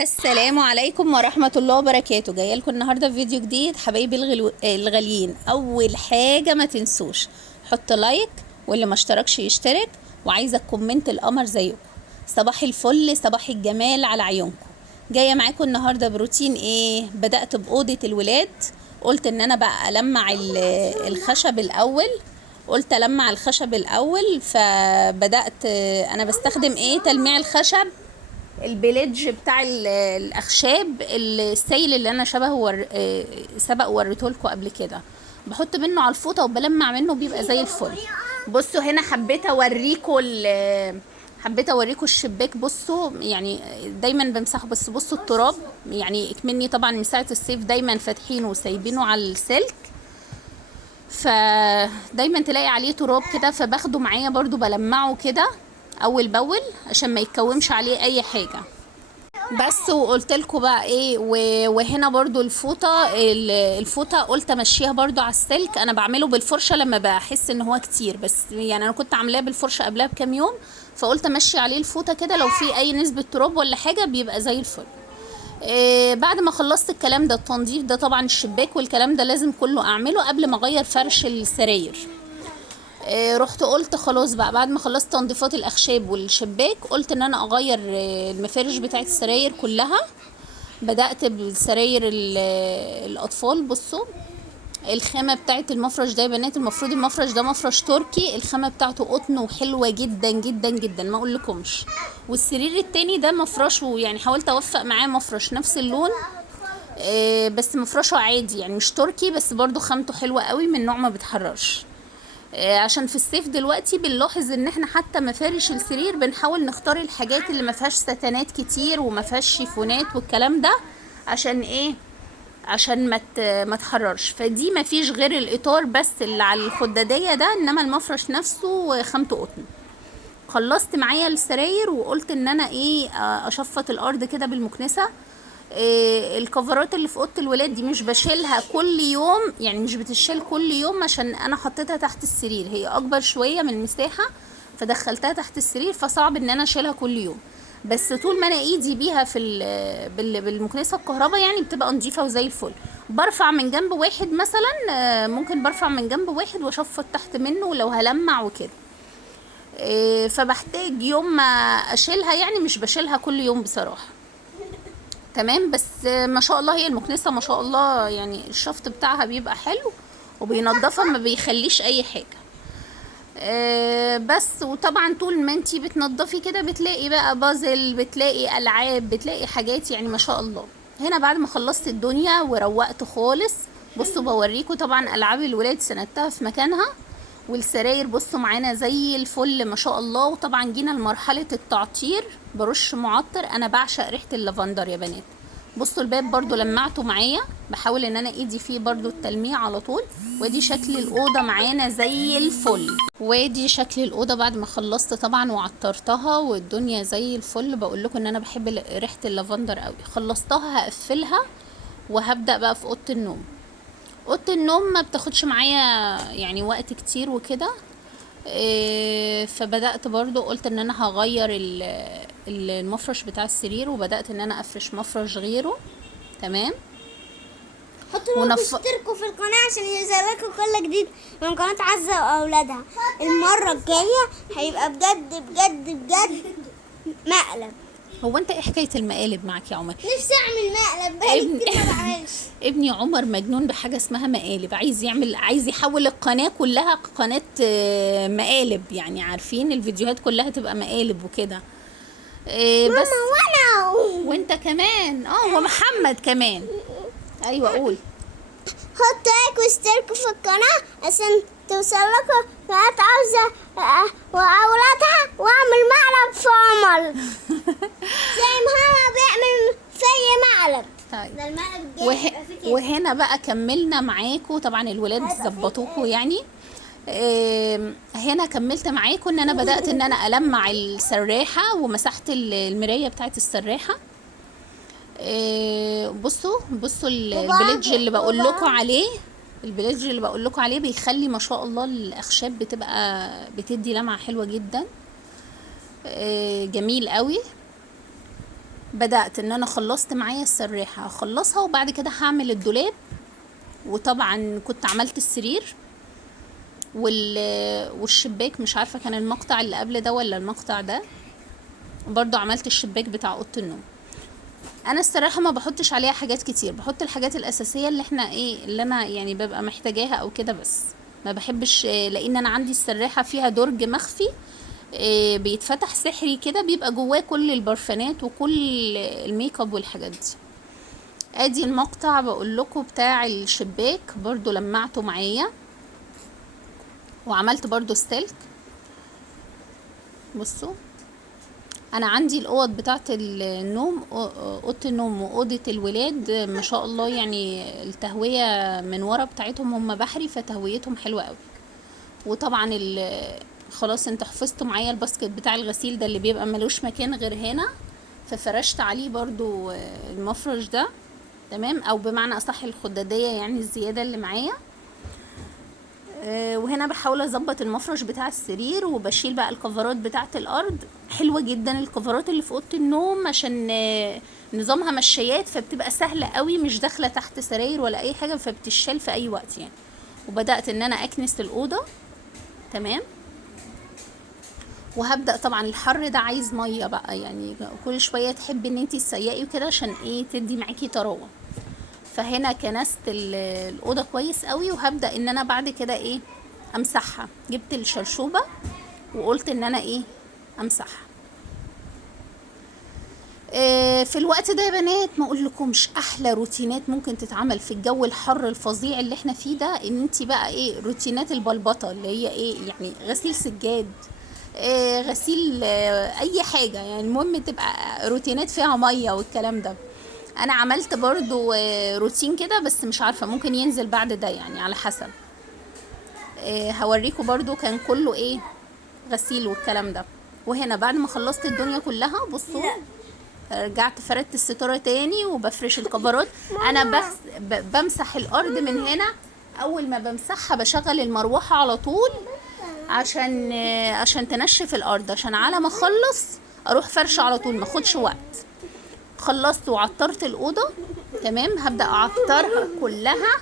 السلام عليكم ورحمة الله وبركاته. جايه لكم النهارده في فيديو جديد حبايبي الغاليين. اول حاجة ما تنسوش حط لايك، واللي ما اشتركش يشترك، وعايزة كومنت القمر زيكم. صباح الفل صباح الجمال على عيونكم. جايه معاكم النهارده بروتين ايه. بدأت بأوضة الولاد، قلت ان انا بقى ألمع الخشب الاول. قلت ألمع الخشب الاول، فبدأت انا بستخدم ايه تلميع الخشب. البليدج بتاع الاخشاب السيل اللي انا سبق وريته لكم قبل كده. بحط منه على الفوطه وبلمع منه بيبقى زي الفل. بصوا هنا حبيت اوريكم الشباك. بصوا يعني دايما بمسحه، بس بصوا التراب يعني اكمني طبعا من ساعه الصيف دايما فاتحينه وسايبينه على السلك، فدايما تلاقي عليه تراب كده، فباخده معايا برضو بلمعه كده اول باول عشان ما يتكومش عليه اي حاجه. بس وقلت لكم بقى ايه وهنا برضو الفوطه قلت امشيها برضو على السلك. انا بعمله بالفرشه لما بحس ان هو كتير، بس يعني انا كنت عاملاه بالفرشه قبلها بكام يوم، فقلت امشي عليه الفوطه كده لو في اي نسبه تراب ولا حاجه بيبقى زي الفل. بعد ما خلصت الكلام ده التنظيف ده طبعا الشباك والكلام ده لازم كله اعمله قبل ما اغير فرش السراير. رحت قلت خلاص بقى بعد ما خلصت تنظيفات الاخشاب والشباك قلت ان انا اغير المفارش بتاعت السراير كلها. بدأت بالسراير الاطفال. بصوا الخامة بتاعت المفرش ده يا بنات، المفروض المفرش ده مفرش تركي، الخامة بتاعته قطن وحلوة جدا جدا جدا ما اقولكمش. والسرير التاني ده مفرشه يعني حاولت اوفق معاه مفرش نفس اللون، بس مفرشه عادي يعني مش تركي، بس برضو خامته حلوة قوي من نوع ما بتحررش. عشان في الصيف دلوقتي بنلاحظ ان احنا حتى مفارش السرير بنحاول نختار الحاجات اللي ما فيهاش ستانات كتير وما فيهاش شيفونات والكلام ده. عشان ايه؟ عشان ما تحررش. فدي ما فيش غير الاطار بس اللي على الخداديه ده، انما المفرش نفسه خامته قطن. خلصت معايا السراير وقلت ان انا ايه اشفط الارض كده بالمكنسه. الكفرات اللي في اوضه الولاد دي مش بشيلها كل يوم، يعني مش بتشيل كل يوم عشان انا حطيتها تحت السرير، هي اكبر شويه من المساحه فدخلتها تحت السرير، فصعب ان انا اشيلها كل يوم. بس طول ما انا ايدي بيها بالمكنسه الكهرباء يعني بتبقى نظيفه وزي الفل. برفع من جنب واحد مثلا، ممكن برفع من جنب واحد واشفط تحت منه لو هلمع وكده. فبحتاج يوم ما اشيلها، يعني مش بشيلها كل يوم بصراحه. تمام. بس ما شاء الله هي المكنسة ما شاء الله يعني الشفط بتاعها بيبقى حلو وبينضفها ما بيخليش اي حاجة. بس وطبعا طول ما انتي بتنضفي كده بتلاقي بقى بازل، بتلاقي العاب، بتلاقي حاجات يعني ما شاء الله. هنا بعد ما خلصت الدنيا وروقت خالص، بصوا بوريكم طبعا العاب الولاد سندتها في مكانها، والسراير بصوا معانا زي الفل ما شاء الله. وطبعا جينا لمرحله التعطير، برش معطر. انا بعشق ريحه اللافندر يا بنات. بصوا الباب برضو لمعته معايا، بحاول ان انا ايدي فيه برضو التلميع على طول. وادي شكل الاوضه معانا زي الفل. وادي شكل الاوضه بعد ما خلصت طبعا وعطرتها والدنيا زي الفل. بقول لكم ان انا بحب ريحه اللافندر قوي. خلصتها هقفلها وهبدا بقى في اوضه النوم. اوضه النوم ما بتاخدش معايا يعني وقت كتير وكده. فبدات برضو قلت ان انا هغير المفرش بتاع السرير، وبدات ان انا افرش مفرش غيره. تمام. حطوا لايك واشتركوا في القناة عشان يوصلكوا كل جديد من قناة عزة وأولادها. المرة الجاية هيبقى بجد بجد بجد مقلب. هو انت ايه حكايه المقالب معاك يا عمر؟ نفسي أعمل مقلب بقالي كتير ما بعملش. ابني عمر مجنون بحاجه اسمها مقالب، عايز يحول القناه كلها قناه مقالب، يعني عارفين الفيديوهات كلها تبقى مقالب وكده. بس ماما وأنا وانت كمان ومحمد كمان. ايوه قول. حطوا لايك واشتركوا في القناة عشان توصلكوا قناة عزة وأولادها، وأعمل مقلب في عمر زي ما هو بيعمل في مقلب. طيب. ده المقلب الجاي هيبقى فيه كده. وهنا بقى كملنا معاكم طبعا الولاد ظبطوكوا يعني. هنا كملت معاكم ان انا بدأت ان انا ألمع السراحة ومسحت المراية بتاعت السراحة. بصوا البليدج اللي بقول لكم عليه. البليدج اللي بقول لكم عليه بيخلي ما شاء الله الاخشاب بتبقى بتدي لمعة حلوة جدا. جميل قوي. بدأت ان انا خلصت معايا السراحة هخلصها، وبعد كده هعمل الدولاب. وطبعا كنت عملت السرير والشباك، مش عارفة كان المقطع اللي قبل ده ولا المقطع ده، برضو عملت الشباك بتاع اوضه النوم. انا الصراحه ما بحطش عليها حاجات كتير، بحط الحاجات الاساسيه اللي احنا اللي انا يعني ببقى محتاجاها او كده بس. ما بحبش لان انا عندي السراحه فيها درج مخفي بيتفتح سحري كده، بيبقى جواه كل البرفانات وكل الميك اب والحاجات دي. ادي المقطع بقول لكم بتاع الشباك، برضو لمعته معايا وعملت برضو ستيلك. بصوا انا عندي الاوض بتاعه النوم، اوضه النوم واوضه الولاد ما شاء الله، يعني التهويه من ورا بتاعتهم هم بحري، فتهويتهم حلوه قوي. وطبعا خلاص انت حفظتوا معايا الباسكت بتاع الغسيل ده اللي بيبقى ملوش مكان غير هنا، ففرشت عليه برضو المفرش ده، تمام، او بمعنى اصح الخداديه يعني الزياده اللي معايا. وهنا بحاول اظبط المفرش بتاع السرير، وبشيل بقى الكفرات بتاعه الارض. حلوه جدا الكفرات اللي في اوضه النوم عشان نظامها مشيات، فبتبقى سهله قوي، مش داخله تحت سراير ولا اي حاجه، فبتشال في اي وقت يعني. وبدات ان انا اكنس الاوضه، تمام. وهبدا طبعا الحر ده عايز ميه بقى، يعني كل شويه تحبي ان انتي تسيقي وكده عشان تدي معاكي طراوه. فهنا كنست الاوضه كويس قوي، وهبدا ان انا بعد كده امسحها. جبت الشرشوبه وقلت ان انا امسحها. في الوقت ده يا بنات ما اقول لكمش احلى روتينات ممكن تتعمل في الجو الحر الفظيع اللي احنا فيه ده، ان انت بقى روتينات البلبطه اللي هي يعني غسيل سجاد، غسيل اي حاجه، يعني المهم تبقى روتينات فيها ميه والكلام ده. انا عملت برضو روتين كده، بس مش عارفه ممكن ينزل بعد ده يعني على حسب. هوريكم برضو كان كله غسيل والكلام ده. وهنا بعد ما خلصت الدنيا كلها بصوا رجعت فردت الستاره تاني وبفرش الكفرات. انا بمسح الارض من هنا، اول ما بمسحها بشغل المروحه على طول عشان تنشف الارض، عشان على ما اخلص اروح فرشه على طول، ما اخدش وقت. خلصت وعطرت الاوضه، تمام. هبدا اعطرها كلها،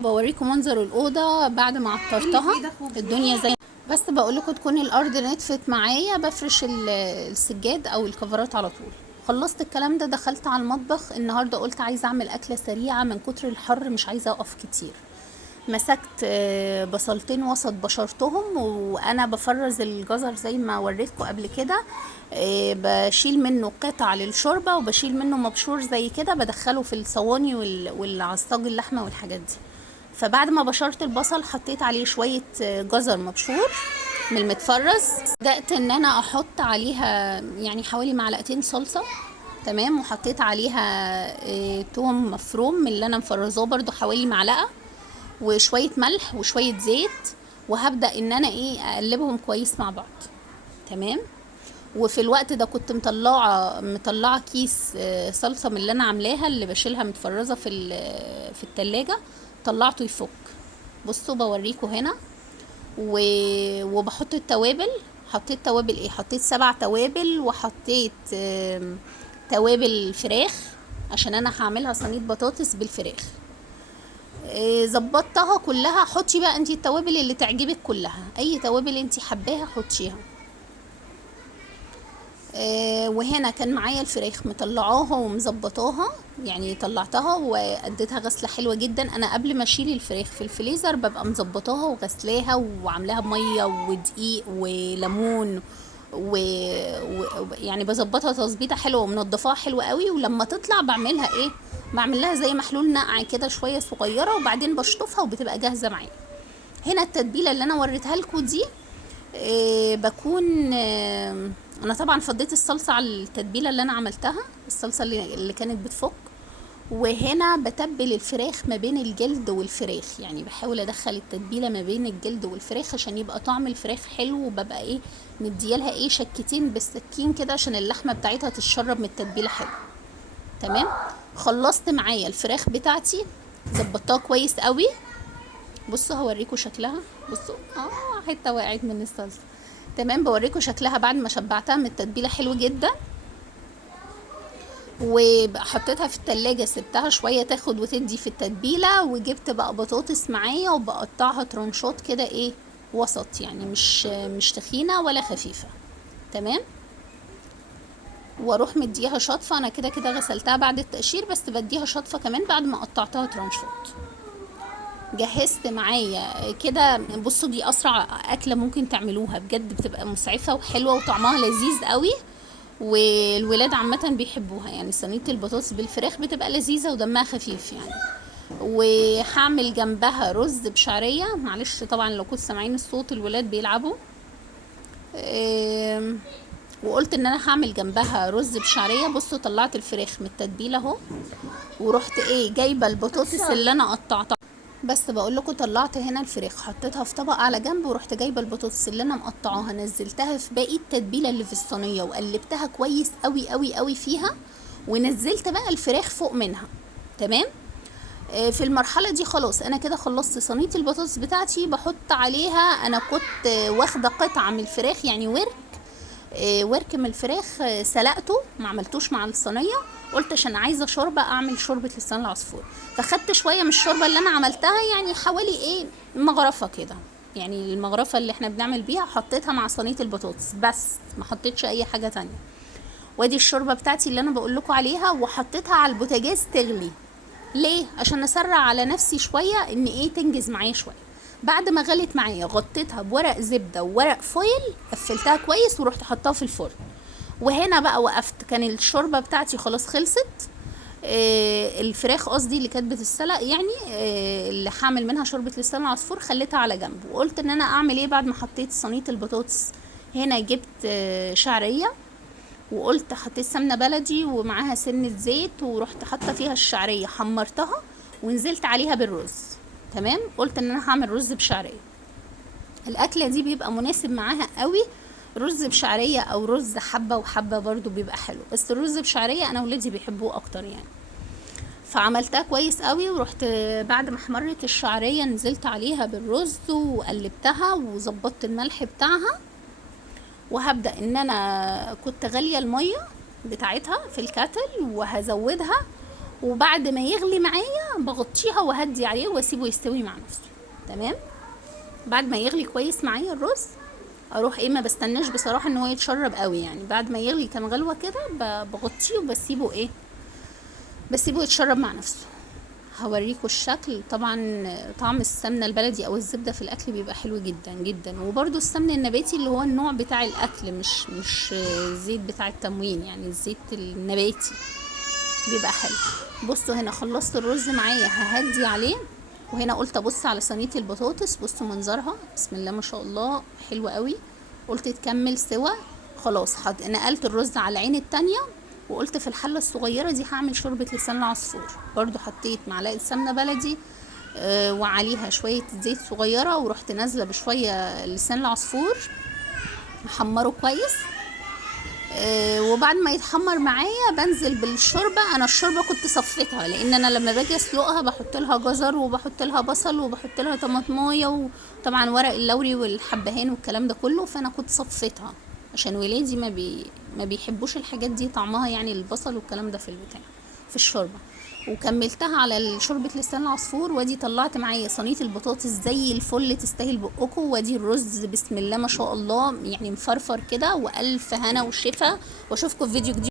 بوريكم منظر الاوضه بعد ما عطرتها. الدنيا زي بس بقول لكم تكون الارض نطفت معايا، بفرش السجاد او الكفرات على طول. خلصت الكلام ده، دخلت على المطبخ. النهارده قلت عايزه اعمل اكله سريعه من كتر الحر، مش عايزه اقف كتير. مسكت بصلتين وسط بشرتهم، وانا بفرز الجزر زي ما وريتكم قبل كده. بشيل منه قطع للشوربه، وبشيل منه مبشور زي كده بدخله في الصواني والعصاج اللحمه والحاجات دي. فبعد ما بشرت البصل حطيت عليه شويه جزر مبشور من المتفرز. بدات ان انا احط عليها يعني حوالي معلقتين صلصه، تمام. وحطيت عليها توم مفروم من اللي انا مفرزاه برضو حوالي معلقه، وشويه ملح وشويه زيت. وهبدا ان انا اقلبهم كويس مع بعض، تمام. وفي الوقت ده كنت مطلعه كيس صلصه من اللي انا عاملاها، اللي بشيلها متفرزه في التلاجة، طلعته يفك. بصوا بوريكم هنا. وبحط التوابل. حطيت توابل حطيت 7 توابل، وحطيت توابل فراخ عشان انا هعملها صينيه بطاطس بالفراخ. ظبطتها كلها. حطي بقى انتي التوابل اللي تعجبك كلها، اي توابل انتي حباها حطيها. وهنا كان معايا الفراخ مطلعاها ومظبطاها، يعني طلعتها واديتها غسله حلوه جدا. انا قبل ما اشيل الفراخ في الفريزر ببقى مظبطاها وغسلاها وعاملاها بميه ودقيق وليمون يعني بظبطها تظبيطه حلوه ومنضفاها حلوه قوي. ولما تطلع بعملها بعمل لها زي محلول نقع كده شويه صغيره، وبعدين بشطفها وبتبقى جاهزه معايا. هنا التتبيله اللي انا وريتها لكم دي بكون انا طبعا فضيت الصلصه على التتبيله اللي انا عملتها، الصلصه اللي كانت بتفك. وهنا بتبل الفراخ ما بين الجلد والفراخ، يعني بحاول ادخل التتبيله ما بين الجلد والفراخ عشان يبقى طعم الفراخ حلو. وببقى مديالها شكتين بالسكين كده عشان اللحمه بتاعتها تتشرب من التتبيله حلو، تمام. خلصت معايا الفراخ بتاعتي، ظبطتها كويس قوي. بصوا هوريكم شكلها. بصوا حته وقعت من الصلصه، تمام. بوريكم شكلها بعد ما شبعتها من التتبيله حلو جدا. وحطيتها في التلاجة، سبتها شوية تاخد وتدي في التتبيلة، وجبت بقى بطاطس معايا وبقطعها ترنشات كده ايه وسط، يعني مش تخينة ولا خفيفة. تمام. واروح مديها شطفة، انا كده كده غسلتها بعد التقشير، بس بديها شطفة كمان بعد ما قطعتها ترنشات. جهزت معايا كده. بصوا دي اسرع اكله ممكن تعملوها بجد، بتبقى مسعفه وحلوه وطعمها لذيذ قوي، والولاد عامه بيحبوها. يعني صينيه البطاطس بالفراخ بتبقى لذيذه ودمها خفيف يعني. وهعمل جنبها رز بشعريه. معلش طبعا لو كنت سامعين الصوت، الولاد بيلعبوا. وقلت ان انا هعمل جنبها رز بشعريه. بصوا طلعت الفراخ من التتبيله اهو، ورحت ايه جايبه البطاطس اللي انا قطعتها. بس بقول لكم طلعت هنا الفراخ، حطيتها في طبق على جنب، ورحت جايبه البطاطس اللي انا مقطعاها نزلتها في باقي التتبيله اللي في الصينيه، وقلبتها كويس قوي قوي قوي فيها، ونزلت بقى الفراخ فوق منها. تمام. في المرحله دي خلاص انا كده خلصت صينيه البطاطس بتاعتي. بحط عليها، انا كنت واخده قطعه من الفراخ يعني ورك من الفراخ، سلقته ما عملتوش مع الصينيه. قلت عشان عايزه شوربه، اعمل شوربه لسان العصفور، فخدت شويه من الشوربه اللي انا عملتها، يعني حوالي ايه مغرفه كده، يعني المغرفه اللي احنا بنعمل بيها، حطيتها مع صينيه البطاطس بس، ما حطيتش اي حاجه تانية. وادي الشوربه بتاعتي اللي انا بقول لكم عليها، وحطيتها على البوتاجاز تغلي. ليه؟ عشان اسرع على نفسي شويه، ان ايه تنجز معايا شويه. بعد ما غلت معايا غطيتها بورق زبده وورق فويل، قفلتها كويس، ورحت حطاها في الفرن. وهنا بقى وقفت، كان الشوربه بتاعتي خلاص خلصت. الفراخ قصدي اللي كانت بتتسلق يعني، اللي هعمل منها شوربه لسان العصفور، خليتها على جنب. وقلت ان انا اعمل ايه بعد ما حطيت صينيه البطاطس. هنا جبت شعريه، وقلت حطيت سمنه بلدي ومعاها سنه زيت، ورحت حاطه فيها الشعريه، حمرتها ونزلت عليها بالرز. تمام. قلت ان انا هعمل رز بشعريه. الاكله دي بيبقى مناسب معاها قوي رز بشعريه، او رز حبه وحبه برضو بيبقى حلو، بس الرز بشعريه انا ولادي بيحبوه اكتر يعني. فعملتها كويس قوي، ورحت بعد ما حمرت الشعريه نزلت عليها بالرز وقلبتها وظبطت الملح بتاعها. وهبدا ان انا كنت غاليه الميه بتاعتها في الكاتل، وهزودها، وبعد ما يغلي معايا بغطيها وهدي عليه واسيبه يستوي مع نفسه. تمام. بعد ما يغلي كويس معايا الرز، اروح ايه، ما بستناش بصراحه ان هو يتشرب قوي، يعني بعد ما يغلي كام غلوه كده بغطيه وبسيبه ايه، بسيبه يتشرب مع نفسه. هوريكم الشكل. طبعا طعم السمنه البلدي او الزبده في الاكل بيبقى حلو جدا جدا، وبرده السمن النباتي اللي هو النوع بتاع الاكل، مش الزيت بتاع التموين، يعني الزيت النباتي بيبقى حلو. بصوا هنا خلصت الرز معايا، ههدي عليه. وهنا قلت ابص على صينيه البطاطس، بصوا منظرها بسم الله ما شاء الله حلوه قوي. قلت تكمل سوا، خلاص نقلت الرز على العين التانية. وقلت في الحله الصغيره دي هعمل شوربه لسان العصفور. برضو حطيت معلقه سمنه بلدي وعليها شويه زيت صغيره، ورحت نازله بشويه لسان العصفور محمره كويس. وبعد ما يتحمر معايا بنزل بالشوربه. انا الشوربه كنت صفيتها، لان انا لما باجي اسلقها بحط لها جزر وبحط لها بصل وبحط لها طماطمايه، وطبعا ورق اللوري والحبهان والكلام ده كله، فانا كنت صفيتها عشان ولادي ما بيحبوش الحاجات دي طعمها، يعني البصل والكلام ده في البتاع في الشوربه. وكملتها على شوربه لسان العصفور. وادي طلعت معايا صينيه البطاطس زي الفل تستاهل بقكم. وادي الرز بسم الله ما شاء الله يعني مفرفر كده، والف هنا وشفا. واشوفكم في فيديو جديد.